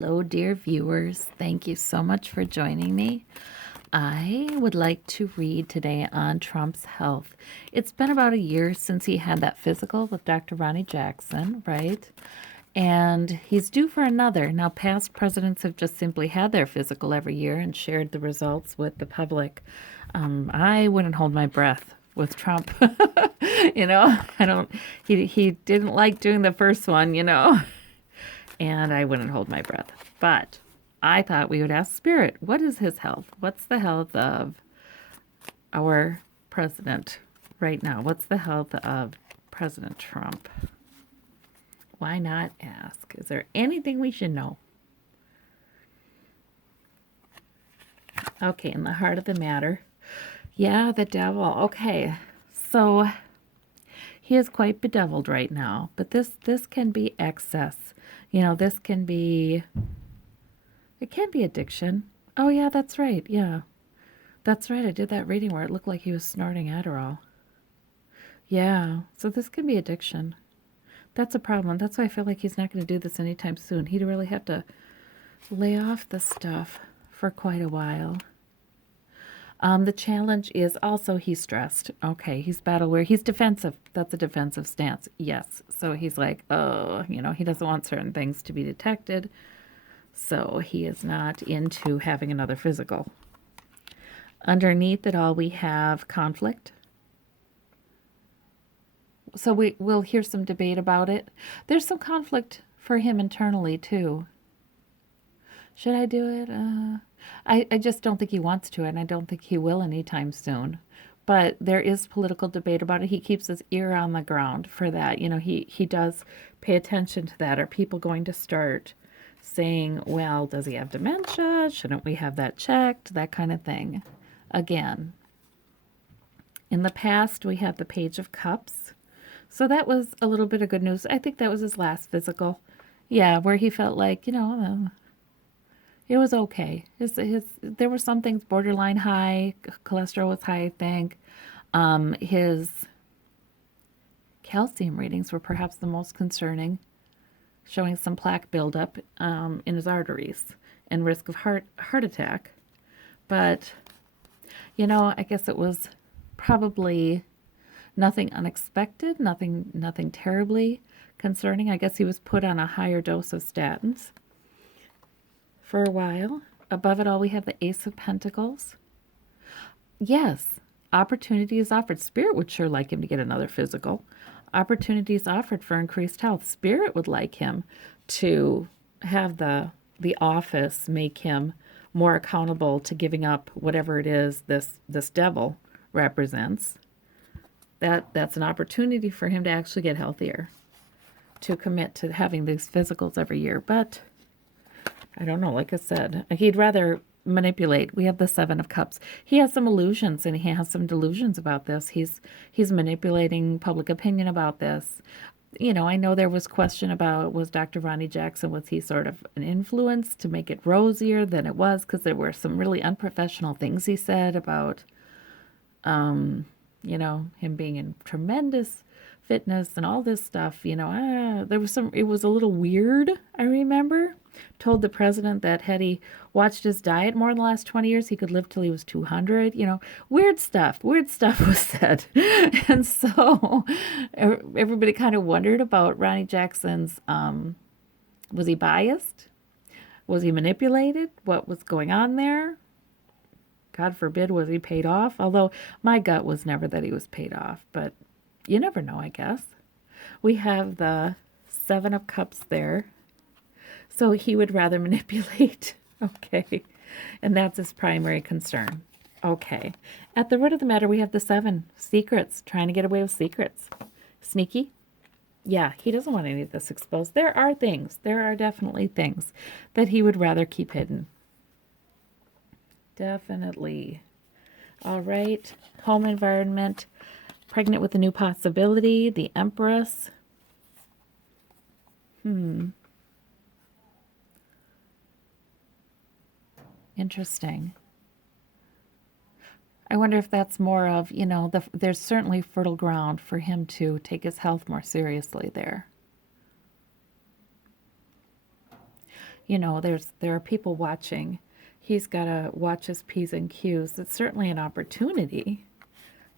Hello, dear viewers. Thank you so much for joining me. I would like to read today on Trump's health. It's been about a year since he had that physical with Dr. Ronnie Jackson, right? And he's due for another. Now, past presidents have just simply had their physical every year and shared the results with the public. I wouldn't hold my breath with Trump. I don't, he didn't like doing the first one. And I wouldn't hold my breath. But I thought we would ask Spirit, what is his health? What's the health of our president right now? What's the health of President Trump? Why not ask? Is there anything we should know? Okay, in the heart of the matter. Yeah, the devil. Okay, so he is quite bedeviled right now, but this can be excess. This can be, it can be addiction. Oh yeah, that's right. Yeah, that's right. I did that reading where it looked like he was snorting Adderall. Yeah, so this can be addiction. That's a problem. That's why I feel like he's not going to do this anytime soon. He'd really have to lay off the stuff for quite a while. The challenge is also he's stressed. Okay, he's battle weary. He's defensive. That's a defensive stance. Yes. So he's like, oh, he doesn't want certain things to be detected. So he is not into having another physical. Underneath it all, we have conflict. So we'll hear some debate about it. There's some conflict for him internally, too. Should I do it? I just don't think he wants to, and I don't think he will anytime soon. But there is political debate about it. He keeps his ear on the ground for that. He does pay attention to that. Are people going to start saying, well, does he have dementia? Shouldn't we have that checked? That kind of thing. Again, in the past, we have the Page of Cups. So that was a little bit of good news. I think that was his last physical. Yeah, where he felt like, it was okay. There were some things borderline high. Cholesterol was high, I think. His calcium readings were perhaps the most concerning, showing some plaque buildup in his arteries and risk of heart attack. But, I guess it was probably nothing unexpected, nothing terribly concerning. I guess he was put on a higher dose of statins for a while. Above it all, we have the Ace of Pentacles. Yes, opportunity is offered. Spirit would sure like him to get another physical. Opportunity is offered for increased health. Spirit would like him to have the office make him more accountable to giving up whatever it is this devil represents. That's an opportunity for him to actually get healthier, to commit to having these physicals every year. But I don't know, like I said, he'd rather manipulate. We have the Seven of Cups. He has some illusions and he has some delusions about this. He's manipulating public opinion about this. I know there was question about, was Dr. Ronnie Jackson, was he sort of an influence to make it rosier than it was? Because there were some really unprofessional things he said about him being in tremendous fitness and all this stuff. There was it was a little weird, I remember. Told the president that had he watched his diet more in the last 20 years, he could live till he was 200. Weird stuff was said. And so everybody kind of wondered about Ronnie Jackson's, was he biased? Was he manipulated? What was going on there? God forbid, was he paid off? Although my gut was never that he was paid off, but you never know, I guess. We have the Seven of Cups there. So he would rather manipulate. Okay. And that's his primary concern. Okay. At the root of the matter, we have the Seven. Secrets. Trying to get away with secrets. Sneaky. Yeah, he doesn't want any of this exposed. There are definitely things that he would rather keep hidden. Definitely. All right. Home environment. Pregnant with a new possibility. The Empress. Interesting. I wonder if that's more of, there's certainly fertile ground for him to take his health more seriously there. You know, there are people watching. He's got to watch his P's and Q's. It's certainly an opportunity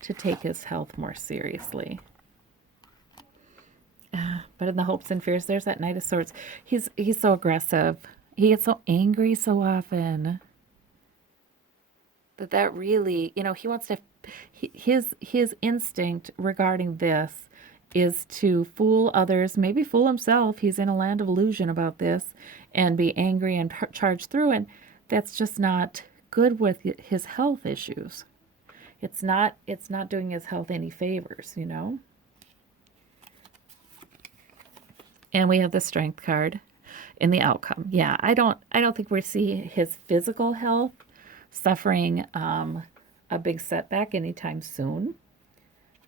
to take his health more seriously. But in the hopes and fears, there's that Knight of Swords. He's so aggressive. He gets so angry so often. That really, you know, he wants to. His instinct regarding this is to fool others, maybe fool himself. He's in a land of illusion about this, and be angry and charge through, and that's just not good with his health issues. It's not doing his health any favors, you know. And we have the Strength card in the outcome. Yeah, I don't think we see his physical health suffering a big setback anytime soon.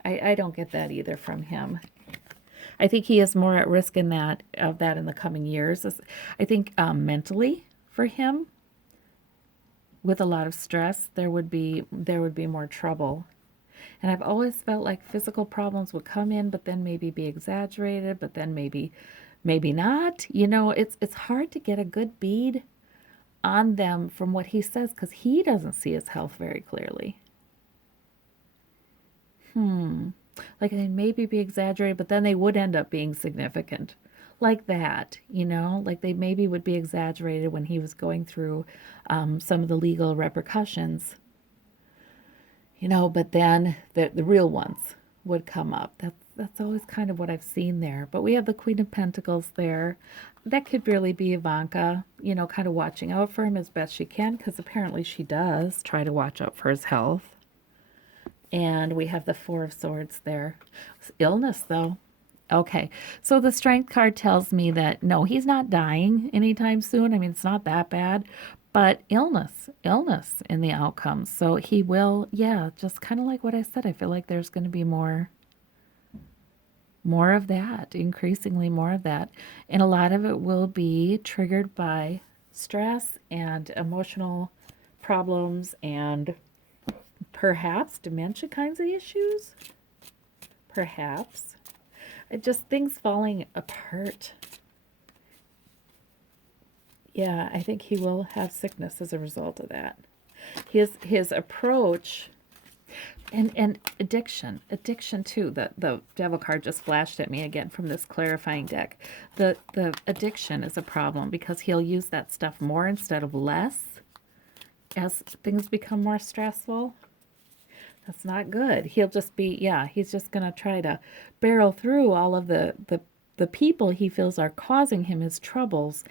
I don't get that either from him. I think he is more at risk in that in the coming years. I think mentally for him, with a lot of stress, there would be more trouble. And I've always felt like physical problems would come in, but then maybe be exaggerated, but then maybe not. You know, it's hard to get a good bead on them from what he says, because he doesn't see his health very clearly. Like, they maybe be exaggerated, but then they would end up being significant. Like that, you know, like they maybe would be exaggerated when he was going through some of the legal repercussions, you know, but then the real ones would come up. That's always kind of what I've seen there. But we have the Queen of Pentacles there. That could really be Ivanka, you know, kind of watching out for him as best she can, because apparently she does try to watch out for his health. And we have the Four of Swords there. Illness, though. Okay, so the Strength card tells me that no, he's not dying anytime soon. I mean, it's not that bad, but illness in the outcome. So he will, yeah, just kind of like what I said. I feel like there's going to be more of that, increasingly more of that. And a lot of it will be triggered by stress and emotional problems and perhaps dementia kinds of issues. Perhaps. Just things falling apart. Yeah, I think he will have sickness as a result of that. His approach and addiction too. The Devil card just flashed at me again from this clarifying deck. The addiction is a problem because he'll use that stuff more instead of less as things become more stressful. That's not good. He'll just be, yeah, he's just going to try to barrel through all of the people he feels are causing him his troubles.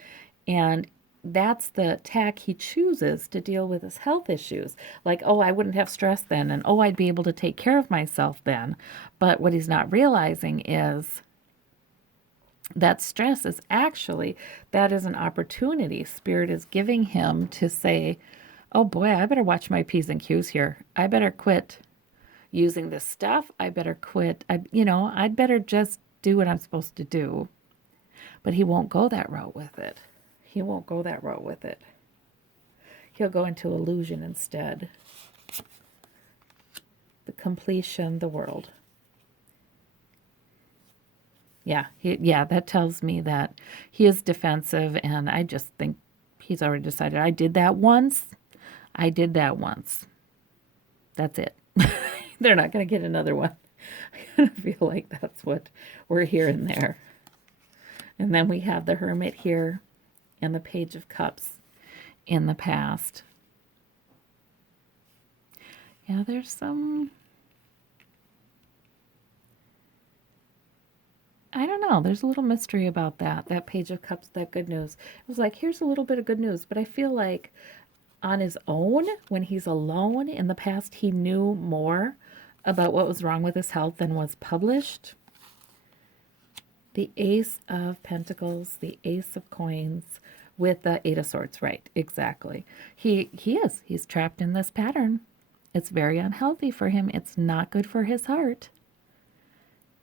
And that's the tack he chooses to deal with his health issues. Like, oh, I wouldn't have stress then. And, oh, I'd be able to take care of myself then. But what he's not realizing is that stress is actually, that is an opportunity Spirit is giving him to say, oh boy, I better watch my P's and Q's here. I better quit using this stuff. I better quit. I'd better just do what I'm supposed to do. But he won't go that route with it. He won't go that route with it. He'll go into illusion instead. The completion, the world. Yeah, that tells me that he is defensive, and I just think he's already decided, I did that once. That's it. They're not going to get another one. I feel like that's what we're hearing there. And then we have the Hermit here and the Page of Cups in the past. Yeah, there's some, I don't know, there's a little mystery about that Page of Cups, that good news. It was like, here's a little bit of good news, but I feel like on his own, when he's alone in the past, he knew more about what was wrong with his health than was published. The Ace of Pentacles, the Ace of Coins with the Eight of Swords, right, exactly. He's trapped in this pattern. It's very unhealthy for him. It's not good for his heart.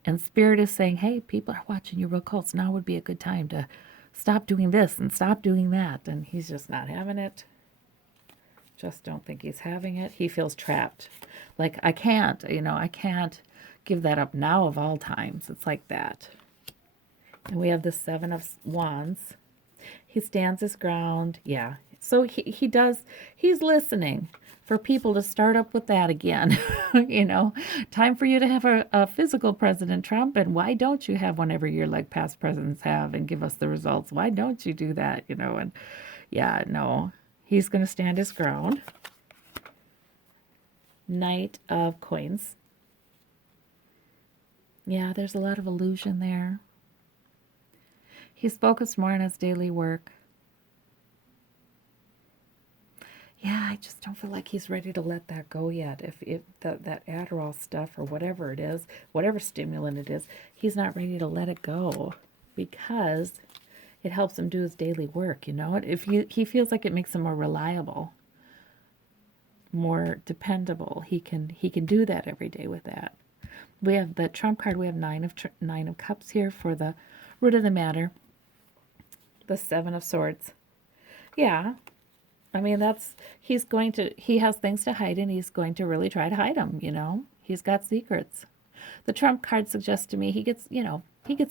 And Spirit is saying, hey, people are watching you real close. Now would be a good time to stop doing this and stop doing that. And he's just not having it. Just don't think he's having it. He feels trapped. Like, I can't give that up now of all times. It's like that. And we have the Seven of Wands. He stands his ground. Yeah. So he's listening for people to start up with that again. Time for you to have a physical President Trump, and why don't you have one every year like past presidents have and give us the results? Why don't you do that? And yeah, no, he's going to stand his ground. Knight of Coins. Yeah, there's a lot of illusion there. He's focused more on his daily work. Yeah, I just don't feel like he's ready to let that go yet. If that Adderall stuff or whatever it is, whatever stimulant it is, he's not ready to let it go because it helps him do his daily work. If he feels like it makes him more reliable, more dependable, he can do that every day with that. We have the Trump card. We have nine of Cups here for the root of the matter. The Seven of Swords. Yeah. I mean, he has things to hide and he's going to really try to hide them, He's got secrets. The Trump card suggests to me he gets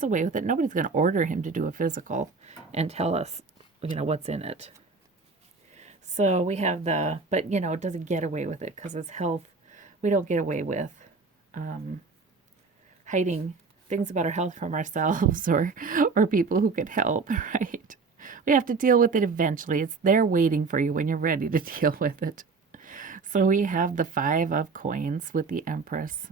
away with it. Nobody's going to order him to do a physical and tell us, what's in it. So we have but doesn't get away with it because his health, we don't get away with hiding things about our health from ourselves or people who could help, right? We have to deal with it eventually. It's there waiting for you when you're ready to deal with it. So we have the Five of Coins with the Empress.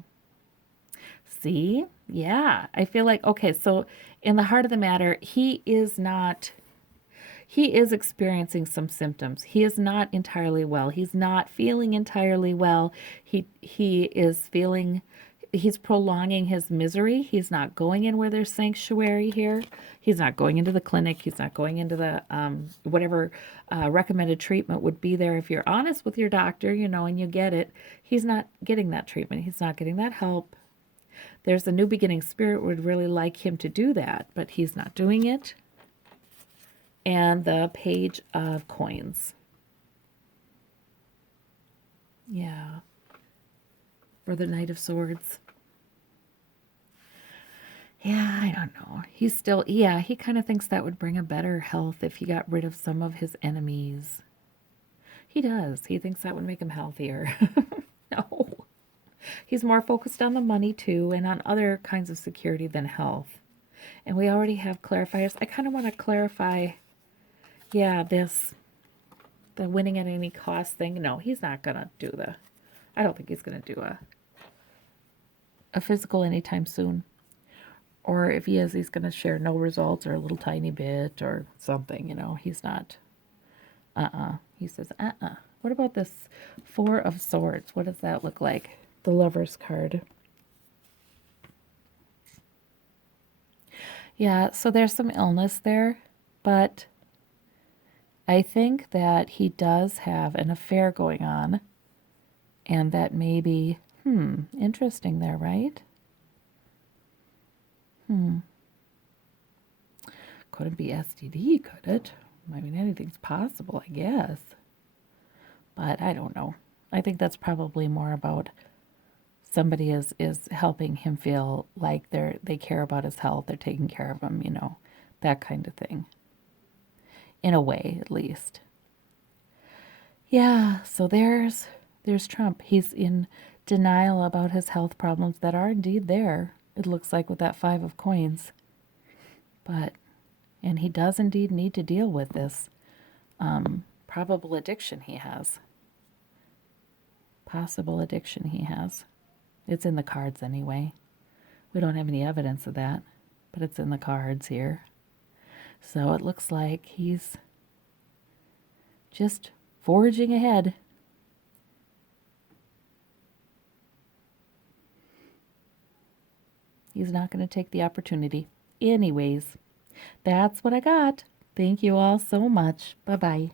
See? Yeah. I feel like, okay, so in the heart of the matter, he is experiencing some symptoms. He is not entirely well. He's not feeling entirely well. He's prolonging his misery. He's not going in where there's sanctuary here. He's not going into the clinic. He's not going into the whatever recommended treatment would be there. If you're honest with your doctor, and you get it, he's not getting that treatment. He's not getting that help. There's a new beginning spirit would really like him to do that, but he's not doing it. And the Page of Coins. Yeah. Or the Knight of Swords. Yeah, I don't know. He kind of thinks that would bring a better health if he got rid of some of his enemies. He does. He thinks that would make him healthier. No. He's more focused on the money too and on other kinds of security than health. And we already have clarifiers. I kind of want to clarify, the winning at any cost thing. No, he's not going to do I don't think he's going to do a physical anytime soon. Or if he is, he's going to share no results or a little tiny bit or something, He's not. He says, What about this Four of Swords? What does that look like? The Lover's card. Yeah, so there's some illness there, but I think that he does have an affair going on, and that maybe, interesting there, right? Couldn't be STD, could it? I mean, anything's possible, I guess. But I don't know. I think that's probably more about somebody is helping him feel like they care about his health, they're taking care of him, that kind of thing. In a way, at least. Yeah, so there's Trump. He's in denial about his health problems that are indeed there, it looks like, with that Five of Coins. And he does indeed need to deal with this probable addiction he has. Possible addiction he has. It's in the cards anyway. We don't have any evidence of that, but it's in the cards here. So it looks like he's just forging ahead. He's not going to take the opportunity. Anyways, that's what I got. Thank you all so much. Bye-bye.